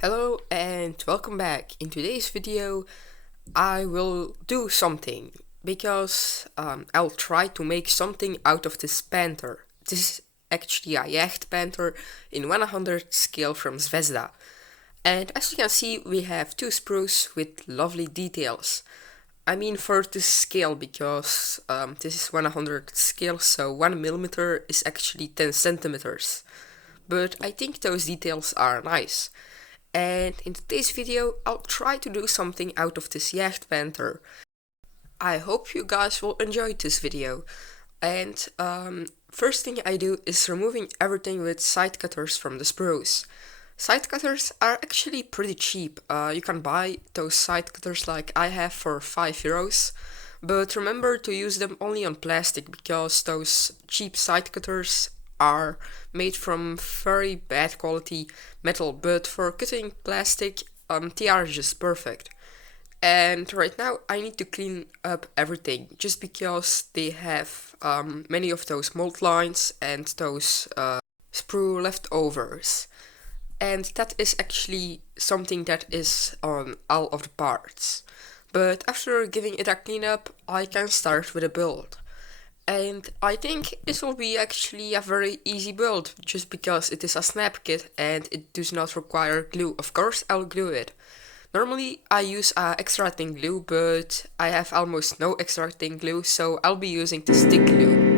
Hello and welcome back. In today's video I will do something because I'll try to make something out of this panther. This is actually a jagdpanther in 100 scale from Zvezda. And as you can see, we have two sprues with lovely details. I mean for this scale because this is 100 scale, so 1 millimeter is actually 10 centimeters. But I think those details are nice. And in today's video, I'll try to do something out of this jagdpanther. I hope you guys will enjoy this video. And first thing I do is removing everything with side cutters from the sprues. Side cutters are actually pretty cheap. You can buy those side cutters like I have for €5. But remember to use them only on plastic because those cheap side cutters are made from very bad quality metal, but for cutting plastic, they are just perfect. And right now I need to clean up everything just because they have many of those mold lines and those sprue leftovers. And that is actually something that is on all of the parts. But after giving it a cleanup, I can start with a build. And I think it will be actually a very easy build, just because it is a snap kit and it does not require glue. Of course I'll glue it. Normally I use extracting glue, but I have almost no extracting glue, so I'll be using the stick glue.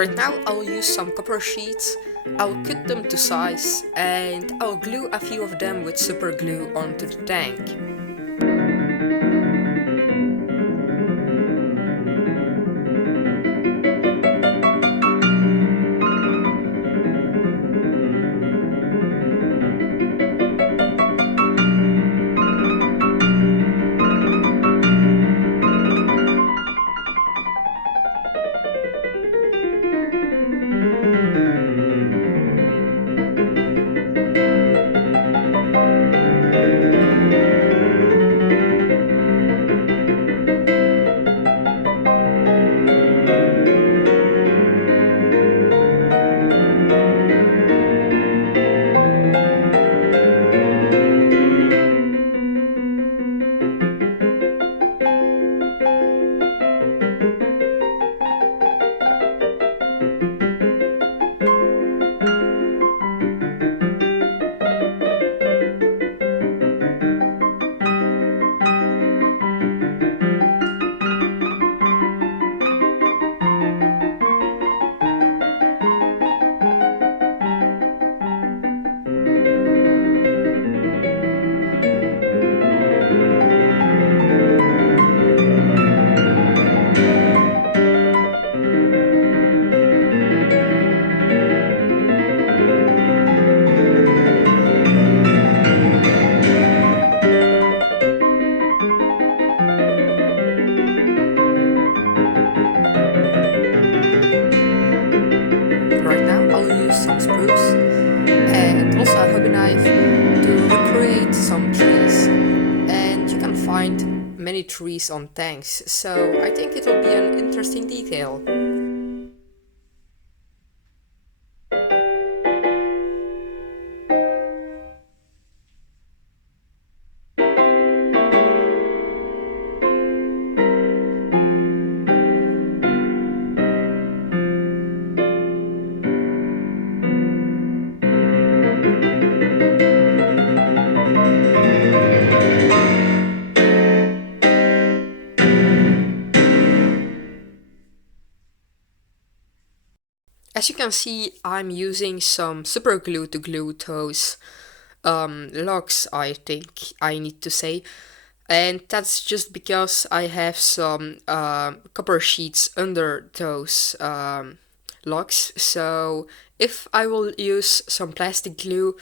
Right now I'll use some copper sheets, I'll cut them to size, and I'll glue a few of them with super glue onto the tank. Right now I'll use some spruce and also a hobby knife to recreate some trees. And you can find many trees on tanks, so I think it will be an interesting detail. As you can see, I'm using some super glue to glue those logs, I think I need to say. And that's just because I have some copper sheets under those logs. So if I will use some plastic glue,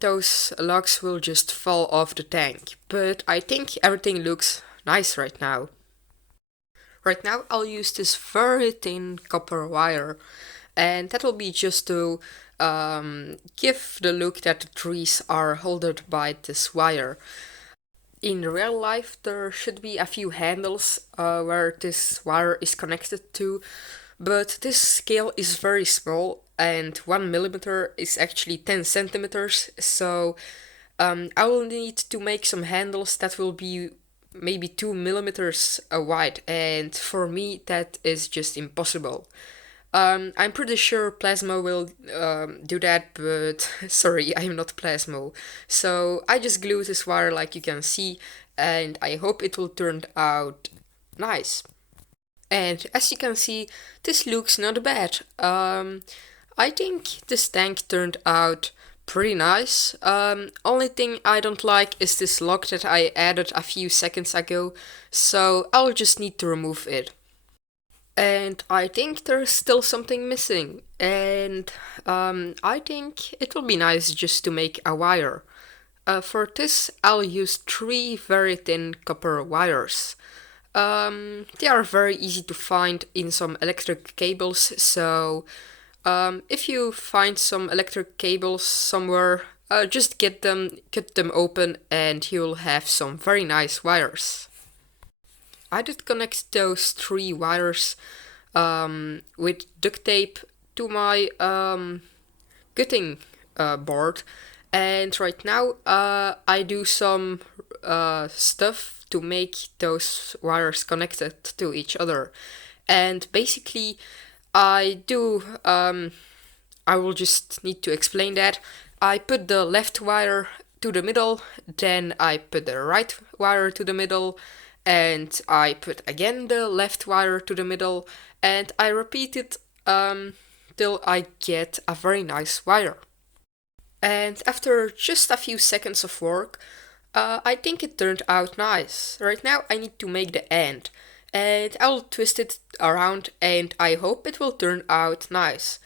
those logs will just fall off the tank. But I think everything looks nice right now. Right now I'll use this very thin copper wire, and that will be just to give the look that the trees are held by this wire. In real life there should be a few handles where this wire is connected to, but this scale is very small and 1 millimeter is actually 10 centimeters, so I will need to make some handles that will be maybe 2 millimeters wide, and for me that is just impossible. I'm pretty sure Plasmo will do that, but sorry, I'm not Plasmo. So I just glue this wire like you can see, and I hope it will turn out nice. And as you can see, this looks not bad. I think this tank turned out pretty nice. Only thing I don't like is this lock that I added a few seconds ago, so I'll just need to remove it. And I think there's still something missing, and I think it will be nice just to make a wire. For this, I'll use 3 very thin copper wires. They are very easy to find in some electric cables, so if you find some electric cables somewhere, just get them, cut them open, and you'll have some very nice wires. I did connect those 3 wires with duct tape to my cutting board, and right now I do some stuff to make those wires connected to each other. And basically I do I will just need to explain that. I put the left wire to the middle, then I put the right wire to the middle, and I put again the left wire to the middle, and I repeat it till I get a very nice wire. And after just a few seconds of work, I think it turned out nice. Right now I need to make the end, and I'll twist it around and I hope it will turn out nice.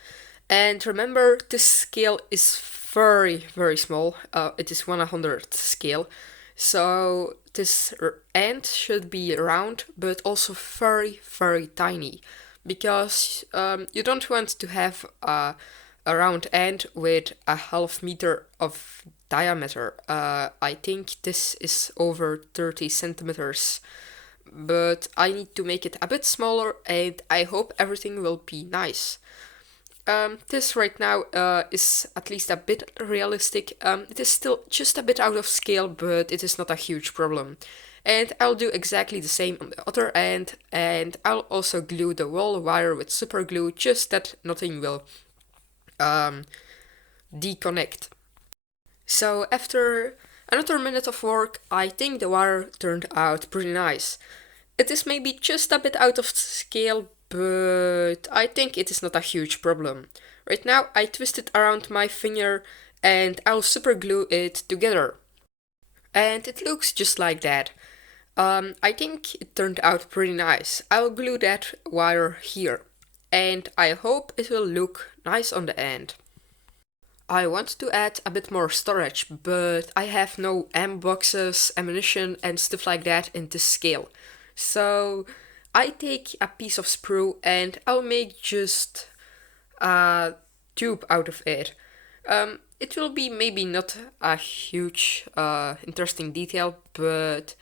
And remember, this scale is very small. It is 100th scale, so this end should be round but also very tiny, because you don't want to have a round end with a half meter of diameter. I think this is over 30 centimeters, but I need to make it a bit smaller and I hope everything will be nice. This right now is at least a bit realistic. It is still just a bit out of scale, but it is not a huge problem. And I'll do exactly the same on the other end, and I'll also glue the wall wire with super glue, just that nothing will deconnect. So after another minute of work, I think the wire turned out pretty nice. It is maybe just a bit out of scale, but I think it is not a huge problem. Right now I twist it around my finger and I'll super glue it together. And it looks just like that. I think it turned out pretty nice. I'll glue that wire here. And I hope it will look nice on the end. I want to add a bit more storage, but I have no ammo boxes, ammunition and stuff like that in this scale. So I take a piece of sprue and I'll make just a tube out of it. It will be maybe not a huge interesting detail, but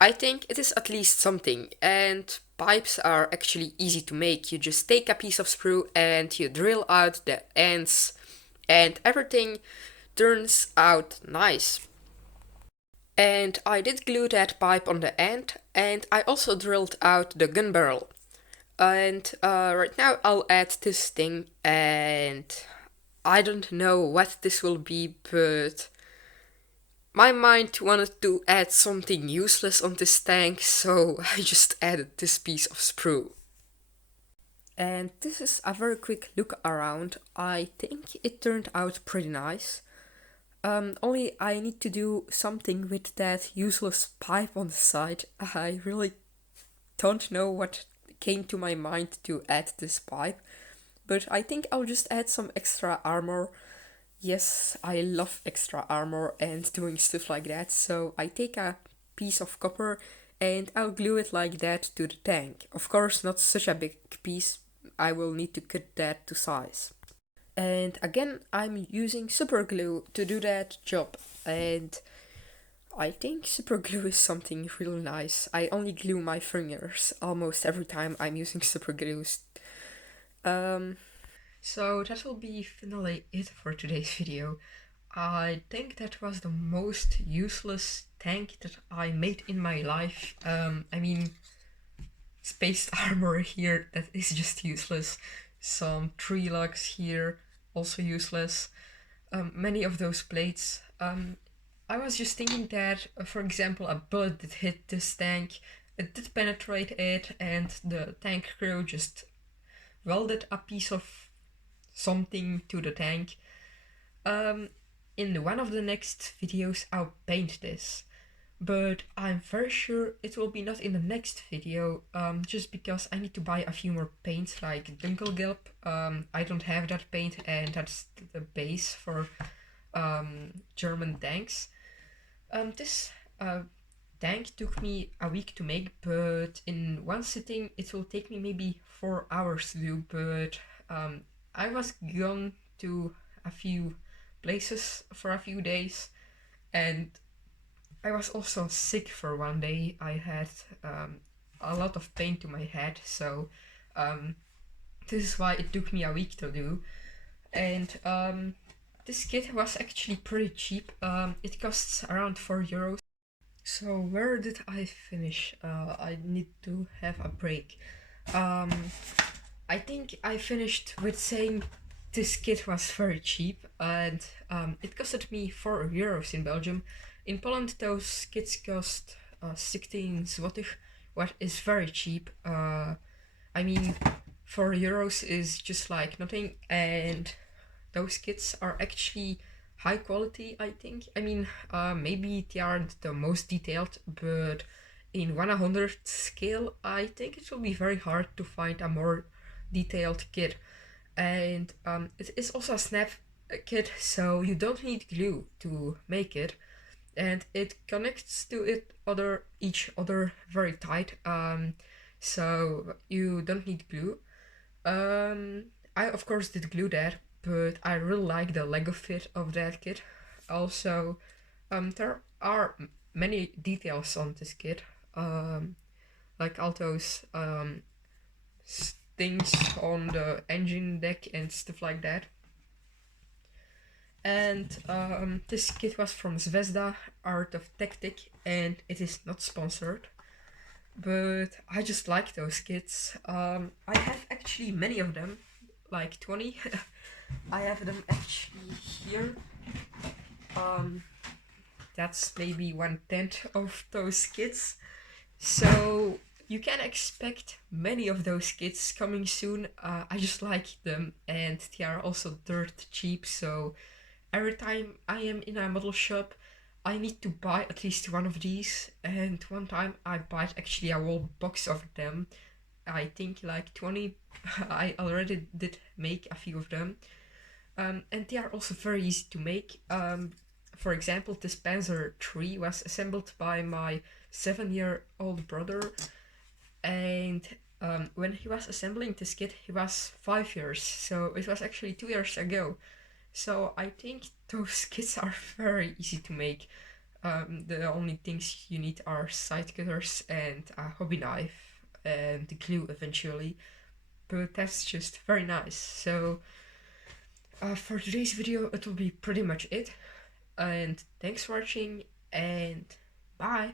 I think it is at least something, and pipes are actually easy to make. You just take a piece of sprue and you drill out the ends and everything turns out nice. And I did glue that pipe on the end, and I also drilled out the gun barrel. And right now I'll add this thing, and I don't know what this will be, but my mind wanted to add something useless on this tank, so I just added this piece of sprue. And this is a very quick look around. I think it turned out pretty nice. Only I need to do something with that useless pipe on the side. I really don't know what came to my mind to add this pipe, but I think I'll just add some extra armor. Yes, I love extra armor and doing stuff like that, so I take a piece of copper and I'll glue it like that to the tank. Of course, not such a big piece, I will need to cut that to size. And again, I'm using super glue to do that job, and I think super glue is something really nice. I only glue my fingers almost every time I'm using super glues. So that will be finally it for today's video. I think that was the most useless tank that I made in my life. I mean, spaced armor here, that is just useless. Some tree logs here, also useless. Many of those plates. I was just thinking that, for example, a bullet that hit this tank, it did penetrate it, and the tank crew just welded a piece of something to the tank. In one of the next videos I'll paint this, but I'm very sure it will be not in the next video, just because I need to buy a few more paints like Dunkelgelb. I don't have that paint, and that's the base for German tanks. This tank took me a week to make, but in one sitting it will take me maybe 4 hours to do, but I was gone to a few places for a few days, and I was also sick for one day. I had a lot of pain to my head, so this is why it took me a week to do. And this kit was actually pretty cheap. It costs around €4. So where did I finish? I need to have a break. I think I finished with saying this kit was very cheap, and it costed me €4 in Belgium. In Poland those kits cost 16 zlotych, what is very cheap. I mean, €4 is just like nothing, and those kits are actually high quality, I think. I mean, maybe they aren't the most detailed, but in 100 scale, I think it will be very hard to find a more detailed kit. And it is also a snap kit, so you don't need glue to make it, and it connects to each other very tight. So you don't need glue. Um, I of course did glue that, but I really like the Lego fit of that kit. Also, there are many details on this kit, like all those things on the engine deck and stuff like that. And this kit was from Zvezda Art of Tactic, and it is not sponsored, but I just like those kits. I have actually many of them, like 20. I have them actually here. That's maybe 1/10 of those kits. So you can expect many of those kits coming soon. I just like them, and they are also dirt cheap. So every time I am in a model shop, I need to buy at least one of these. And one time I bought actually a whole box of them. I think like 20. I already did make a few of them. And they are also very easy to make. For example, this Panzer 3 was assembled by my 7-year-old brother, and when he was assembling this kit, he was 5 years, so it was actually 2 years ago. So I think those kits are very easy to make. The only things you need are side cutters and a hobby knife and the glue eventually, but that's just very nice. So for today's video, it will be pretty much it. And thanks for watching, and bye.